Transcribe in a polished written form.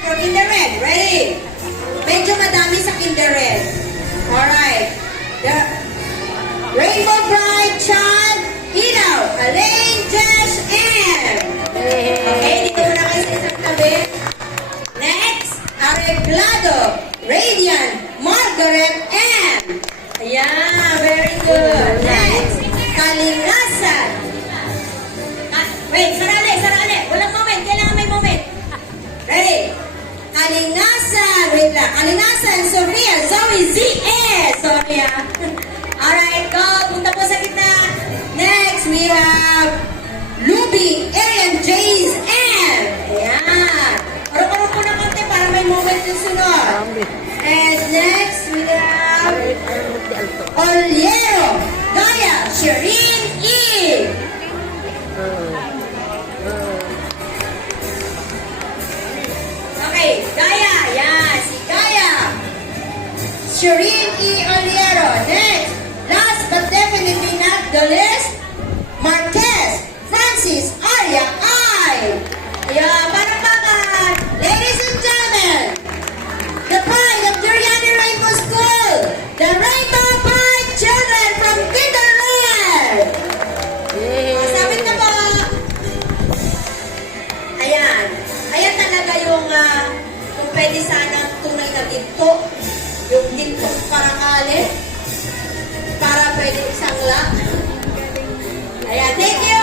For Kinder Red, ready? Medyo madami sa Kinder Red. Alright. The Rainbow Bright Child, Ilaw, Elaine, Josh, M. Okay, dito muna kayo sa isang tabi. Next, Arreglado, Radiant, Margaret, M. Ayan, very good. Next, Kalingasan. Wait, sarali. Walang moment, kailangan may moment. Ready? Kalingasan, wait lang. Kalingasan, Sophia, Zoe, Z.S. Sophia. Alright, go. Punta po sa gitna. Next, we have Luby, Arian, Jays, and ayan. Parang po na konti para may moment yung sunod. And next, we have Oliero, Gaya, Shireen, E. Okay, Gaya. Yan, si Gaya. Shireen E. Oliero. Next, last but definitely not the least, Marquez, Francis, Arya, I. Ayan, parang bakit? Ladies and gentlemen, the pride of Duriani Rainbow School, the Rainbow Bright Children from Kinder Red. Sabit na po. Ayan. Ayan talaga yung kung pwede sana tunay na ginto. Yung gintong parakali. Para pwede isang lang. Ayan. Thank you.